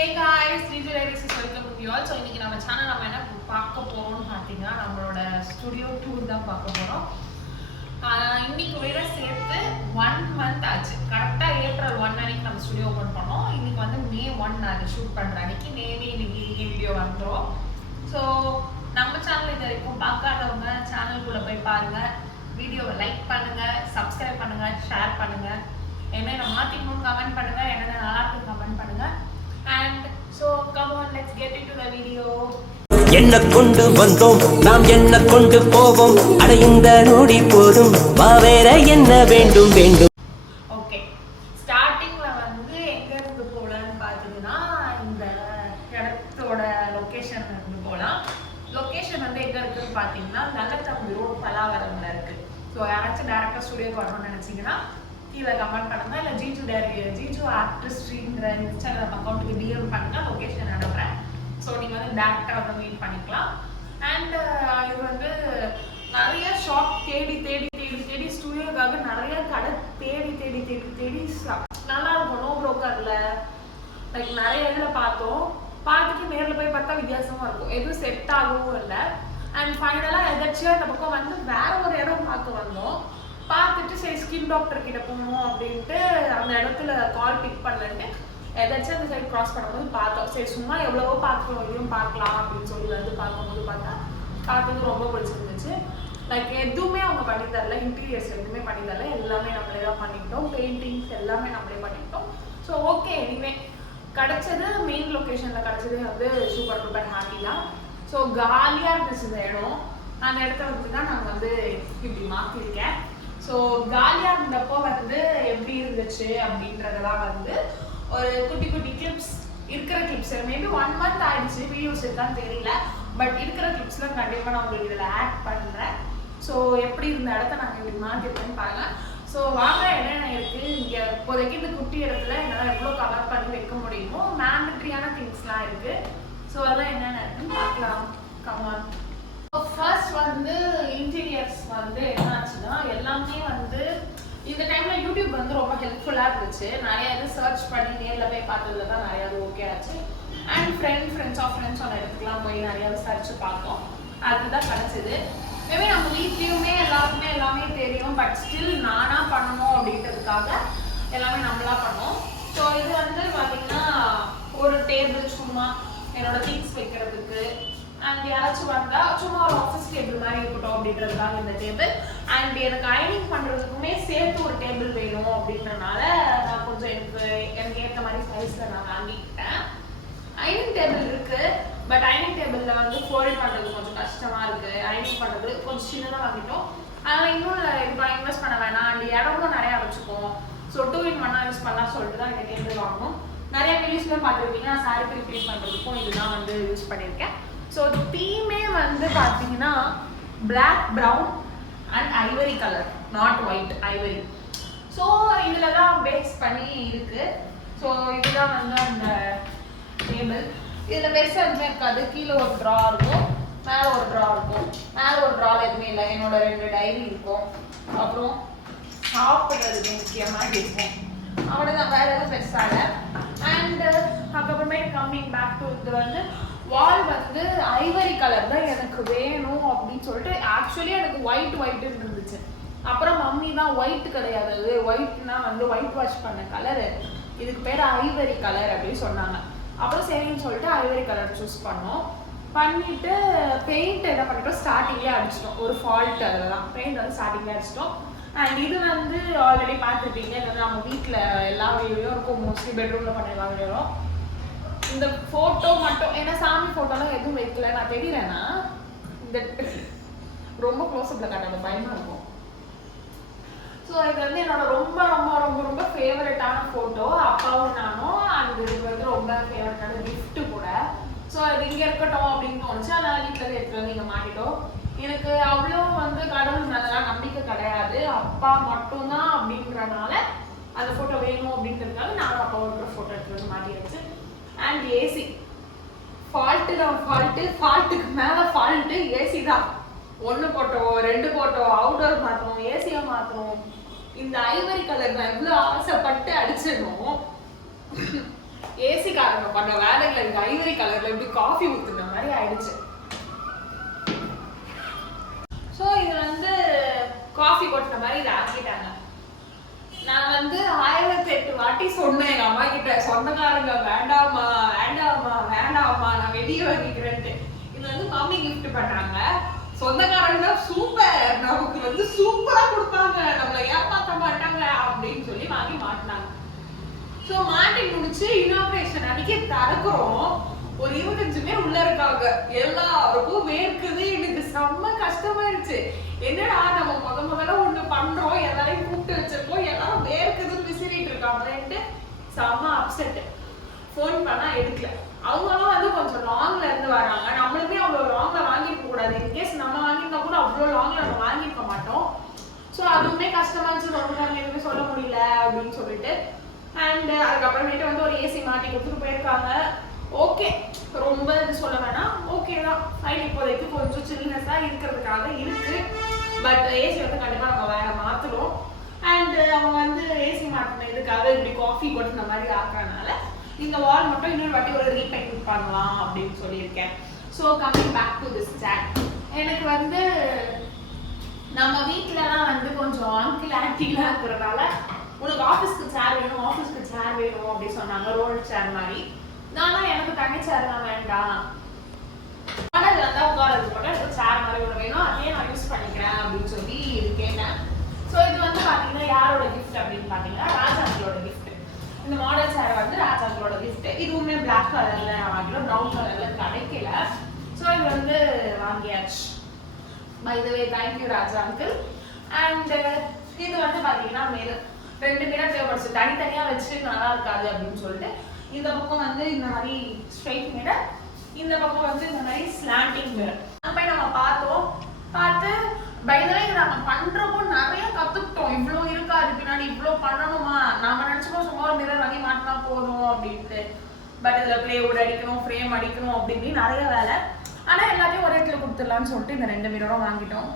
Hey guys, Sriju Ladies is welcome to you all. So இன்னைக்கு நம்ம channel நம்ம என்ன பார்க்க போறோம்னு பார்த்தீங்கன்னா நம்மளோட ஸ்டுடியோ டூர் தான் பார்க்க போறோம். இன்னைக்கு விட சேர்த்து 1 month ஆச்சு. கரெக்டாக April 1 அன்னைக்கு நம்ம ஸ்டுடியோ ஓப்பன் பண்ணோம். இன்னைக்கு வந்து May 1 நான் ஷூட் பண்ணுறேன். அன்னைக்கு நேவே இன்னைக்கு வீடியோ வந்துடும். ஸோ நம்ம சேனல் இது வரைக்கும் பார்க்காதவங்க சேனலுக்குள்ளே போய் பாருங்க, வீடியோவை லைக் பண்ணுங்க, சப்ஸ்கிரைப் பண்ணுங்க, ஷேர் பண்ணுங்க, என்னென்ன மாற்றிக்கணும்னு கமெண்ட் பண்ணுங்க, என்னென்ன நல்லா இருக்கு கமெண்ட் பண்ணுங்க. And so come on, let's get into the video. என்ன கொண்டு வந்தோம் நாம் என்ன கொண்டு போவோம் அடைந்த நொடி போதும் வேற என்ன வேண்டும் வேண்டும். ஓகே, ஸ்டார்டிங்ல வந்து எங்க இருந்து போலாம்னு பாத்தீங்கன்னா இந்த இடத்தோட லொகேஷன் இருந்து போலாம். லொகேஷன் வந்து எங்க இருக்குன்னு பாத்தீங்கன்னா நல்லத்தம்பி ரோட் பலாவரம்ல இருக்கு. ஸோ யாராச்சும் டேரக்டா ஸ்டுடியோக்கு வரணும்னு நினைச்சீங்கன்னா கீழே கமெண்ட் பண்ணுங்க, இல்லை ஜிஜு ஆர்டிஸ்ட்ரிங்கிற இன்ஸ்டாகிராம் அக்கௌண்ட்டுக்கு டிஎம் பண்ணுங்க, லொகேஷன் அனுப்புறேன். ஸோ நீங்கள் வந்து டேரக்டாக வந்து மீட் பண்ணிக்கலாம். அண்ட் இது வந்து நிறைய ஷாப் தேடி தேடி தேடி தேடி ஸ்டுடியோக்காக நிறைய கடை தேடி தேடி தேடி தேடி நல்லா இருக்கும். நோ ப்ரோக்கரில் லைக் நிறைய இதில் பார்த்துட்டு நேரில் போய் பார்த்தா வித்தியாசமாக இருக்கும், எதுவும் செட் ஆகவும் இல்லை. அண்ட் ஃபைனலாக எதாச்சும் அந்த பக்கம் வந்து வேற ஒரு இடம் பார்க்க வந்தோம். பார்த்துட்டு சரி ஸ்கின் டாக்டர் கிட்ட போகணும் அப்படின்ட்டு அந்த இடத்துல கால் பிக் பண்ணலன்ட்டு ஏதாச்சும் அந்த சைட் கிராஸ் பண்ணும்போது பார்த்தோம். சரி சும்மா எவ்வளவோ பார்க்குறோம், இதையும் பார்க்கலாம் அப்படின்னு சொல்லி வந்து பார்க்கும்போது பார்த்தது ரொம்ப பிடிச்சிருந்துச்சு. லைக் எதுவுமே அவங்க பண்ணி தரல, இன்டீரியர்ஸ் எதுவுமே பண்ணி தரல, எல்லாமே நம்மளே தான் பண்ணிக்கிட்டோம், பெயிண்டிங்ஸ் எல்லாமே நம்மளே பண்ணிக்கிட்டோம். ஸோ ஓகே, எனிவே கிடச்சது மெயின் லொக்கேஷனில் கிடச்சது வந்து சூப்பர் டூப்பர் ஹாப்பி தான். ஸோ காலியாக இருந்துச்சு இந்த இடம். அந்த இடத்த வந்து தான் நான் வந்து இப்படி மாற்றிருக்கேன். ஸோ காலியாக இருந்தப்போ வந்து எப்படி இருந்துச்சு அப்படின்றதெல்லாம் வந்து ஒரு குட்டி குட்டி கிளிப்ஸ், இருக்கிற கிளிப்ஸ் மேபி 1 month ஆயிடுச்சு, வீடியோஸ் இருக்கான்னு தெரியல, பட் இருக்கிற கிளிப்ஸ்லாம் கண்டிப்பாக நான் உங்களுக்கு இதில் ஆட் பண்ணுறேன். ஸோ எப்படி இருந்த இடத்த நாங்கள் இப்படி மாற்றிருக்கேன்னு பாருங்க. ஸோ வாங்க என்னென்ன இருக்குது இங்கே இப்போதைக்கு இந்த குட்டி இடத்துல என்னால் எவ்வளோ கவர் பண்ணி வைக்க முடியுமோ மேண்டட்ரியான திங்ஸ்லாம் இருக்குது. ஸோ அதெல்லாம் என்னென்ன இருக்குன்னு பார்க்கலாம். கமான். ஃபர்ஸ்ட் வந்து இன்டீரியர்ஸ் வந்து என்னாச்சுன்னா எல்லாமே வந்து இந்த டைம்ல யூடியூப் வந்து ரொம்ப ஹெல்ப்ஃபுல்லா இருந்துச்சு. நிறைய இது சர்ச் பண்ணி நேரில் போய் பார்த்ததுல தான் நிறைய இது ஓகே ஆச்சு. அண்ட் ஃப்ரெண்ட்ஸ் ஆன இடத்துக்குலாம் போய் நிறைய சர்ச் பார்த்தோம், அதுதான் கிடைச்சது. மேபி நம்ம வீட்லேயுமே எல்லாருக்குமே எல்லாமே தெரியும், பட் ஸ்டில் நானா பண்ணணும் அப்படின்றதுக்காக எல்லாமே நம்மளா பண்ணோம். ஸோ இது வந்து பார்த்தீங்கன்னா ஒரு டேபிள் சும்மா என்னோட திங்ஸ் வைக்கிறதுக்கு, அண்ட் யாராச்சும் வந்தா சும்மா ஒரு ஆஃபீஸ் டேபிள் மாதிரி இருக்கட்டும் அப்படின்றதுக்காக இந்த டேபிள். அண்ட் எனக்கு அயனிங் பண்ணுறதுக்குமே சேர்த்து ஒரு டேபிள் வேணும் அப்படின்றனால நான் கொஞ்சம் எனக்கு ஏற்ற மாதிரி சைஸில் நான் வாங்கிக்கிட்டேன். அயனிங் டேபிள் இருக்கு, பட் அயனிங் டேபிளில் வந்து ஃபோல்ட் பண்ணுறது கொஞ்சம் கஷ்டமாக இருக்குது. அயனிங் பண்ணுறது கொஞ்சம் சின்னதாக வாங்கிட்டோம், அதனால் இன்னும் இது இன்வெஸ்ட் பண்ண வேணாம். அண்ட் இடமும் நிறையா வச்சுக்கோம். ஸோ 2 in 1 யூஸ் பண்ணலாம் சொல்லிட்டு தான் இந்த டேபிள் வாங்கணும். நிறைய வீடியோஸ்லாம் பார்த்துருப்பீங்க, நான் சாரி ப்ரீ பண்ணுறதுக்கும் இதுதான் வந்து யூஸ் பண்ணியிருக்கேன். ஸோ தீமே வந்து பார்த்தீங்கன்னா black, brown and ivory colour, not white, ivory. So இதில் தான் பேஸ் பண்ணி இருக்குது. ஸோ இதுதான் வந்து அந்த டேபிள். இதில் பெருசாக எதுவுமே இருக்காது, கீழே ஒரு ட்ரா இருக்கும், மேலே ஒரு ட்ரா இருக்கும். மேலே ஒரு ட்ராவில் எதுவுமே இல்லை, என்னோட 2 டைரி இருக்கும், அப்புறம் சாப்பிட்றதுக்கு முக்கியமாக இருக்கும், அவ்வளோதான், வேறு எதுவும் பெருசாக இல்லை. அண்ட் அதுக்கப்புறமே கம்மிங் பேக் டு இது வந்து வால் வந்து ஐவரி கலர் தான் எனக்கு வேணும் அப்படின்னு சொல்லிட்டு ஆக்சுவலி எனக்கு ஒயிட் இருந்துச்சு. அப்புறம் மம்மி தான் ஒயிட் கிடையாது, அது ஒயிட்னா வந்து ஒயிட் வாஷ் பண்ண கலரு, இதுக்கு பேர் ஐவரி கலர் அப்படின்னு சொன்னாங்க. அப்புறம் சரின்னு சொல்லிட்டு ஐவரி கலர் சூஸ் பண்ணிட்டு பெயிண்ட் என்ன பண்ணிட்டோம், ஸ்டார்டிங்லேயே அடிச்சிட்டோம். ஒரு ஃபால்ட் அதில் தான் பெயிண்ட் வந்து ஸ்டார்டிங்லேயே அடிச்சிட்டோம். அண்ட் இது வந்து ஆல்ரெடி பார்த்துருப்பீங்க, இது வந்து நம்ம வீட்டில் எல்லா வீடியோலையும் இருக்கும், மோஸ்ட்லி பெட்ரூமில் பண்ண எல்லா வீடியோவும். இந்த ஃபோட்டோ மட்டும், ஏன்னா சாமி ஃபோட்டோலாம் எதுவும் வைக்கல, நான் தெரியலன்னா இந்த ரொம்ப க்ளோஸ்அப்பில் காட்டாத பயமாக இருக்கும். ஸோ இது வந்து என்னோட ரொம்ப ரொம்ப ரொம்ப ரொம்ப ஃபேவரட்டான ஃபோட்டோ, அப்பாவும் நானும். அந்த இது வந்து ரொம்ப ஃபேவரட்டான கிஃப்ட்டு கூட. ஸோ அது இங்கே இருக்கட்டும் அப்படின்னு தோணுச்சு, அதனால் வீட்டில் எடுத்துகிட்டு வந்து இங்கே மாட்டிட்டோம். எனக்கு அவ்வளோ வந்து கடவுள் மேலாம் நம்பிக்கை கிடையாது, அப்பா மட்டும்தான் அப்படின்றனால அந்த ஃபோட்டோ வேணும் அப்படின்றதுக்காக நானும் அப்பா இருக்கிற ஃபோட்டோ எடுத்துகிட்டு வந்து மாட்டிடுச்சு. அண்ட் ஏசி ஃபால்ட்டு தான், ஃபால்ட்டுக்கு மேலே ஃபால்ட்டு ஏசி தான். 1 போட்டோம் 2 போட்டோம், அவுடோர் மாற்றணும், ஏசியை மாற்றணும். இந்த ஐவரி கலர் நான் எவ்வளோ ஆசைப்பட்டு அடிச்சிடணும், ஏசி காரங்க பண்ண வேலைகளை இந்த ஐவரி கலர்ல இப்படி காஃபி ஊத்துன மாதிரி ஆயிடுச்சு. ஸோ இது வந்து காஃபி கொட்டின மாதிரி இதை ஆக்கிட்டாங்க. நான் வந்து 1008 வாட்டி சொன்னேன் எங்க அம்மா கிட்ட, சொந்தக்காரங்க வேண்டாமா வேண்டாமா வேண்டாமா நான் வெளியே வாங்கிக்கிறேன்ட்டு. இது வந்து மம்மி கிஃப்ட் பண்ணாங்க. சொந்தக்காரங்க சூப்பர், நமக்கு வந்து சூப்பரா கொடுத்தாங்க, நம்மளை ஏமாத்த மாட்டாங்க அப்படின்னு சொல்லி வாங்கி மாட்டினாங்க. ஸோ மாட்டி முடிச்சு இனாகிரேஷன் அன்னைக்கு திறக்கிறோம். ஒரு 25 பேர் உள்ள இருக்காங்க. எல்லாருக்கும் வேர்க்குது. எனக்கு செம்ம கஷ்டமாயிருச்சு. என்னடா நம்ம முதல்ல ஒண்ணு பண்றோம், எல்லாரையும் கூப்பிட்டு வச்சிருக்கோம், எல்லாரும் வேர்க்குதுன்னு விசிறிட்டு இருக்காங்கன்ட்டு செம்ம அப்செட். ஃபோன் பண்ணா எடுக்கல. அவங்களும் வந்து கொஞ்சம் லாங்ல இருந்து வராங்க. நம்மளுமே அவ்வளவு லாங்ல வாங்கிருக்க கூடாது. இன்கேஸ் நம்ம வாங்கியிருந்தா கூட அவ்வளவு லாங்ல நம்ம வாங்கியிருக்க மாட்டோம். ஸோ அதுவுமே கஷ்டமா இருந்துச்சு. ரொம்ப நேரம் எதுவுமே சொல்ல முடியல அப்படின்னு சொல்லிட்டு அண்ட் அதுக்கப்புறமேட்டு வந்து ஒரு ஏசி மாட்டி கொடுத்துட்டு போயிருக்காங்க. ஓகே, ரொம்ப இது சொல்ல வேணாம், ஓகே தான். ஃபைன் இப்போதைக்கு கொஞ்சம் சில்னஸா இருக்கிறதுக்காக இருக்கு. பட் ஏசி வந்து கண்டிப்பா நம்ம வேற மாத்துறோம். அண்ட் அவங்க வந்து ஏசி மாட்டின இதுக்காக இப்படி காஃபி கொட்டின மாதிரி ஆக்குறதுனால இந்த வால் மட்டும் இன்னொரு வாட்டி ஒரு ரீபெயிண்ட் பண்ணலாம் அப்படின்னு சொல்லியிருக்கேன். So coming back to this shade, எனக்கு வந்து நம்ம வீட்டிலலாம் வந்து கொஞ்சம் அங்கிள் ஆக்டிங்லாம் இருக்கிறதால உனக்கு ஆஃபீஸ்க்கு சேர் வேணும், ஆஃபீஸ்க்கு சேர் வேணும் அப்படின்னு சொன்னாங்க. ரோல் சேர் மாதிரி. நானும் எனக்கு தனி சேர்லாம் வேண்டாம், மாடல் வந்தா உட்காரதுக்கு மட்டும் எனக்கு சேர் மாதிரி ஒன்று வேணும், அதையே நான் யூஸ் பண்ணிக்கிறேன் அப்படின்னு சொல்லி கேட்டேன். ஸோ இது வந்து பார்த்தீங்கன்னா யாரோட கிஃப்ட் அப்படின்னு பார்த்தீங்கன்னா ராஜாங்களோட கிஃப்ட். இந்த மாடல் சேர் வந்து ராஜாங்களோட கிஃப்ட். இதுவுமே பிளாக் கலர்ல வாங்கிடும், ப்ரௌன் கலர்ல கிடைக்கல. ஸோ இது வந்து வாங்கியாச்சு. By the way thank you Raja uncle. And இது வந்து பார்த்தீங்கன்னா மிரர், 2 மிரர் தேவைப்படுச்சு. தனித்தனியாக வச்சு நல்லா இருக்காது அப்படின்னு சொல்லிட்டு இந்த பக்கம் வந்து இந்த மாதிரி ஸ்ட்ரைட் மிரர், இந்த பக்கம் வந்து இந்த மாதிரி ஸ்லாண்டிங் மிரர். அப்போ நம்ம பார்த்தோம். பார்த்து பை த வே நம்ம பண்றப்போ நிறைய கத்துக்கிட்டோம். இவ்வளோ இருக்காது பின்னாடி, இவ்வளோ பண்ணணுமா, நாம நினைச்சோம் சும்மா ஒரு மிரர் வாங்கி மாட்டினா போதும் அப்படின்ட்டு. பட் இதில் பிளேவுட் அடிக்கணும், ஃப்ரேம் அடிக்கணும் அப்படின்னு நிறைய வேலை. ஆனால் எல்லாத்தையும் ஒரே இடத்துல கொடுத்துடலான்னு சொல்லிட்டு இந்த 2 மிரரும் வாங்கிட்டோம்.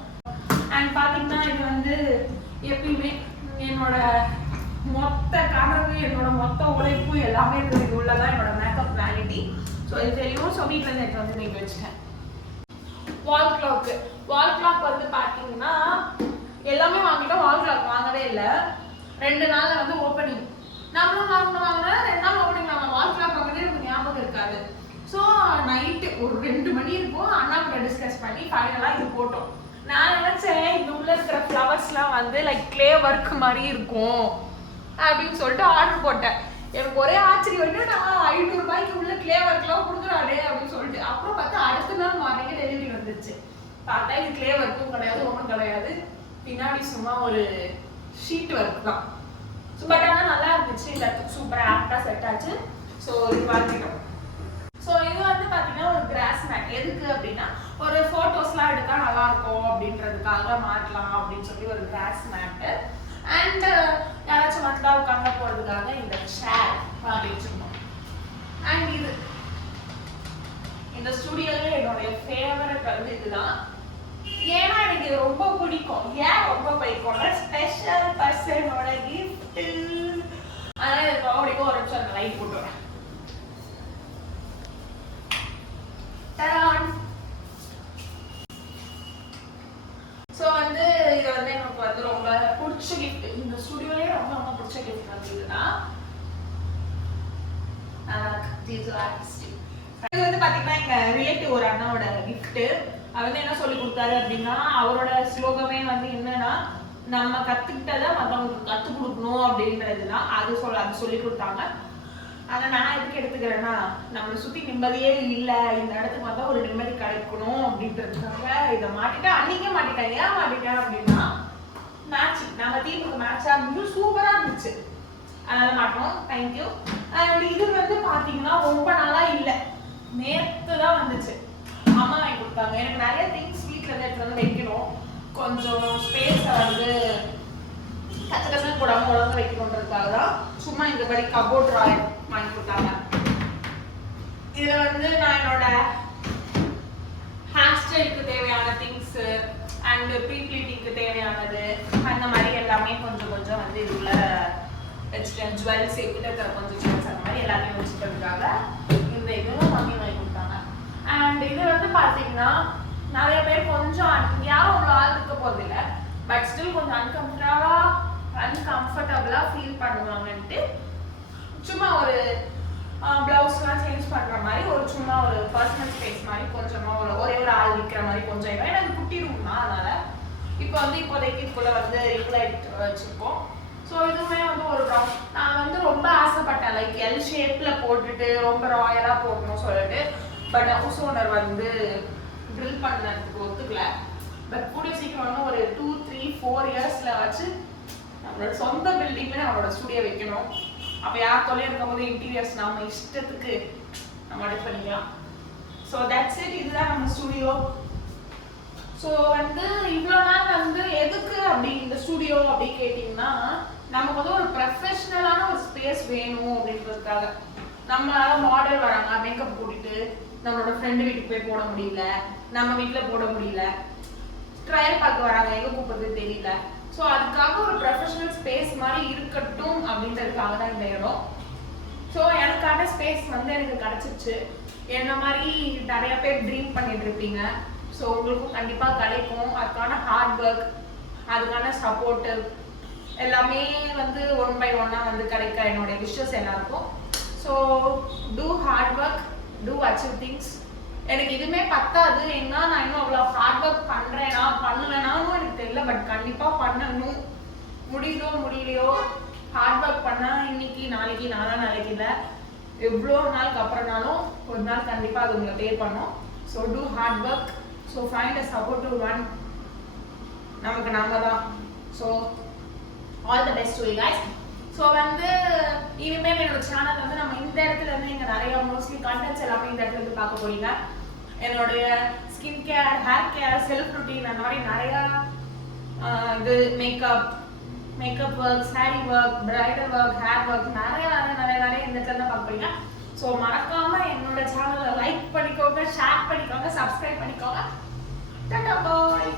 அண்ட் பார்த்தீங்கன்னா இது வந்து எப்பயுமே என்னோட மொத்த கனவு, என்னோட மொத்த உழைப்பு எல்லாமே இருக்குது. இது உள்ளதான் என்னோட மேக்கப் வேலிட்டி. ஸோ இது தெரியும். ஸோ வீட்டில் இருந்து எடுத்து வந்து நீங்கள் வச்சுக்கேன். வால் கிளாக்கு, வால் கிளாக் வந்து பார்த்தீங்கன்னா எல்லாமே வாங்கிட்டோம். வால் கிளாக் வாங்கவே இல்லை. 2 நாள்ல வந்து ஓப்பனிங். நம்மளும் வாங்கினா 2 நாள் ஓப்பனிங். நம்ம வால் கிளாக் வாங்கினே எனக்கு ஞாபகம் இருக்காது. ஸோ நைட்டு ஒரு 2 மணி இருக்கும். அண்ணா கூட டிஸ்கஸ் பண்ணி ஃபைனலாக இது போட்டோம். நான் நினைச்சேன் இந்த உள்ள இருக்கிற ஃப்ளவர்ஸ்லாம் வந்து லைக் கிளே ஒர்க் மாதிரி இருக்கும் அப்படின்னு சொல்லிட்டு ஆர்டர் போட்டேன். எனக்கு ஒரே ஆச்சரியம் வந்து நான் 500 ரூபாய்க்கு உள்ள கிளே ஒர்க்லாம் கொடுக்குறாடே அப்படின்னு சொல்லிட்டு. அப்புறம் பார்த்தா அடுத்த நாள் மார்னிங்கே டெலிவரி வந்துருச்சு. பார்த்தா இது கிளே ஒர்க்கும் கிடையாது, ஒன்றும் கிடையாது. பின்னாடி சும்மா ஒரு ஷீட் ஒர்க் தான். பட் ஆனால் நல்லா இருந்துச்சு. எல்லாத்துக்கும் சூப்பராக ஆப்டாக செட் ஆச்சு. ஸோ இது வாங்கிட்டோம். ஸோ இது வந்து பார்த்தீங்கன்னா ஒரு கிராஸ் மேட். எதுக்கு அப்படின்னா ஒரு ஃபோட்டோஸ்லாம் எடுத்தா நல்லா இருக்கும் அப்படின்றதுக்காக மாட்டலாம் அப்படின்னு சொல்லி ஒரு கிராஸ் மேட்டு. அண்ட் யாராச்சும் வந்தால் உட்காந்து போகிறதுக்காக இந்த சேர் வாங்கி வச்சுருந்தோம். அண்ட் இது இந்த ஸ்டுடியோல என்னுடைய ஃபேவரட் வந்து இதுதான். ஏன்னா எனக்கு இது ரொம்ப பிடிக்கும். ஏன் ரொம்ப பிடிக்கும்னா ஸ்பெஷல் பர்சனோட கிஃப்ட். அதனால இது ரொம்ப பிடிக்கும். ஒரு நிமிஷம் அந்த லைட் போட்டுறேன். ஸோ வந்து இது வந்து எனக்கு வந்து ரொம்ப பிடிச்ச கிஃப்ட். இந்த ஸ்டுடியோலே ரொம்ப ரொம்ப பிடிச்ச கிஃப்ட் வந்து இதுதான். இது வந்து பாத்தீங்கன்னா எங்க ரிலேட்டிவ் ஒரு அண்ணாவோட கிஃப்ட். அவர் வந்து என்ன சொல்லி கொடுத்தாரு அப்படின்னா, அவரோட ஸ்லோகமே வந்து என்னன்னா, நம்ம கத்துக்கிட்டதை மற்றவங்களுக்கு கற்றுக் கொடுக்கணும் அப்படின்றதுதான். அது சொல்லி கொடுத்தாங்க. ஆனா நான் எதுக்கு எடுத்துக்கிறேன்னா, நம்மளை சுத்தி நிம்மதியே இல்லை, இந்த இடத்துக்கு வந்தா ஒரு நிம்மதி கிடைக்கணும் அப்படின்றதுக்காக இதை மாட்டிட்டேன். அன்னைக்கே மாட்டிட்டேன். ஏன் மாட்டிட்டேன் அப்படின்னா மேட்ச், நம்ம தீமுக்கு மேட்சா இருந்துச்சு, சூப்பரா இருந்துச்சு. அதனால மாட்டோம். தேங்க்யூ. இது வந்து பாத்தீங்கன்னா ரொம்ப நாளா இல்லை, நேற்று தான் வந்துச்சு. அம்மா வாங்கி கொடுத்தாங்க. எனக்கு நிறைய திங்ஸ் வீட்டில் இருந்து எடுத்து வந்து வைக்கணும். கொஞ்சம் ஸ்பேஸை வந்து கச்சக்கச்சன்னு போடாமல் ஒழுங்கு வைக்கணுன்றதுக்காக தான் சும்மா இந்த மாதிரி கபோர்ட் ட்ராயர் வாங்கி கொடுத்தாங்க. இதில் வந்து நான் என்னோட ஹேர் ஸ்டைலுக்கு தேவையான திங்ஸ் அண்ட் ப்ரீப்ளீட்டிங்க்கு தேவையானது அந்த மாதிரி எல்லாமே கொஞ்சம் கொஞ்சம் வந்து இதுக்குள்ள வச்சுட்டேன். ஜுவல்ஸ் எங்கிட்ட இருக்கிற கொஞ்சம் ஜுவல்ஸ் அந்த மாதிரி மாதிரி எல்லாத்தையும் வச்சுக்கிறதுக்காக இந்த இதுவும் மம்மி வாங்கி கொடுத்தாங்க. அண்ட் இது வந்து பார்த்தீங்கன்னா நிறைய பேர் கொஞ்சம் யாரும் அவ்வளோ ஆள் இருக்க போதில்லை, பட் ஸ்டில் கொஞ்சம் அன்கம்ஃபர்டபுளாக ஃபீல் பண்ணுவாங்கன்ட்டு சும்மா ஒரு ப்ளவுஸ்லாம் சேஞ்ச் பண்ணுற மாதிரி ஒரு சும்மா ஒரு பர்சனல் ஸ்பேஸ் மாதிரி கொஞ்சமாக ஒரே ஒரு ஆள் நிற்கிற மாதிரி கொஞ்சம் இடம். ஏன்னா அது குட்டி ரூம் தான், அதனால இப்போ வந்து இப்போதைக்கு இதுக்குள்ளே வந்து லைட் வச்சுருப்போம். ஸோ இதுவுமே வந்து ஒரு நான் வந்து ரொம்ப ஆசைப்பட்டேன் லைக் எல் ஷேப்பில் போட்டுட்டு ரொம்ப ராயலாக போடணும்னு சொல்லிட்டு, பட் ஹவுஸ் ஓனர் வந்து ட்ரில் பண்ணதுக்கு ஒத்துக்கல. பட் கூடிய சீக்கிரம் வந்து ஒரு 2-3-4 இயர்ஸில் வச்சு நம்மளோட சொந்த பில்டிங்ல நம்மளோட ஸ்டுடியோ வைக்கணும். அப்போ யார் தொலையும் இருக்கும்போது இன்டீரியர்ஸ் நம்ம இஷ்டத்துக்கு நம்ம அடெக்ட் பண்ணிக்கலாம். ஸோ தட்ஸ் இட், இதுதான் நம்ம ஸ்டுடியோ. ஸோ வந்து இவ்வளோ நாள் வந்து எதுக்கு அப்படி இந்த ஸ்டுடியோ அப்படி கேட்டிங்கன்னா, நமக்கு வந்து ஒரு ப்ரொஃபஷ்னலான ஒரு ஸ்பேஸ் வேணும் அப்படின்றதுக்காக. நம்மளால மாடல் வராங்க மேக்கப் போட்டுட்டு நம்மளோட ஃப்ரெண்டு வீட்டுக்கு போய் போட முடியல, நம்ம வீட்டில் போட முடியல, ட்ரையல் பார்க்க வராங்க எங்கே கூப்பிடுறது தெரியல. ஸோ அதுக்காக ஒரு ப்ரொஃபஷனல் ஸ்பேஸ் மாதிரி இருக்கட்டும் அப்படின்றதுக்காக தான் இந்த இடம். ஸோ எனக்கான ஸ்பேஸ் வந்து எனக்கு கிடச்சிருச்சு. என்ன மாதிரி நிறைய பேர் ட்ரீம் பண்ணிட்டு இருப்பீங்க. ஸோ உங்களுக்கும் கண்டிப்பாக கிடைக்கும். அதுக்கான ஹார்ட் ஒர்க், அதுக்கான சப்போர்ட்டு எல்லாமே வந்து 1 by 1 வந்து கிடைக்க என்னுடைய விஷஸ் எல்லாருக்கும். So do hard work, do achieve things. எனக்கு இதுவுமே பத்தாது, ஏன்னா நான் இன்னும் அவ்வளோ ஹார்ட் ஒர்க் பண்ணுறேனா பண்ணுவேனாலும் எனக்கு தெரியல, பட் கண்டிப்பாக பண்ணணும். முடியுதோ முடியலையோ ஹார்ட் ஒர்க் பண்ணால் இன்னைக்கு நாளைக்கு நாளைக்கு இல்லை, எவ்வளோ நாளுக்கு அப்புறம்னாலும் ஒரு நாள் கண்டிப்பாக அது உங்களை பே பண்ணும். So do hard work. So find a supportive one, நமக்கு நம்ம தான். So all the best to you guys. So வந்து இனிமேல் என்னோட சேனல் வந்து நம்ம இந்த இடத்துல இருந்து நீங்கள் நிறைய மோஸ்ட்லி கண்டென்ட்ஸ் எல்லாமே இந்த இடத்துல இருந்து பார்க்க போறீங்க. என்னுடைய skin care, hair care, self routine, அந்த மாதிரி நிறையா இது makeup work, sorry work, bridal work, hair work நிறைய இந்த இடத்துல தான் பார்க்க போறீங்க. ஸோ மறக்காம என்னோட சேனலை லைக் பண்ணிக்கோங்க, ஷேர் பண்ணிக்கோங்க, சப்ஸ்கிரைப் பண்ணிக்கோங்க. டாடா பாய்.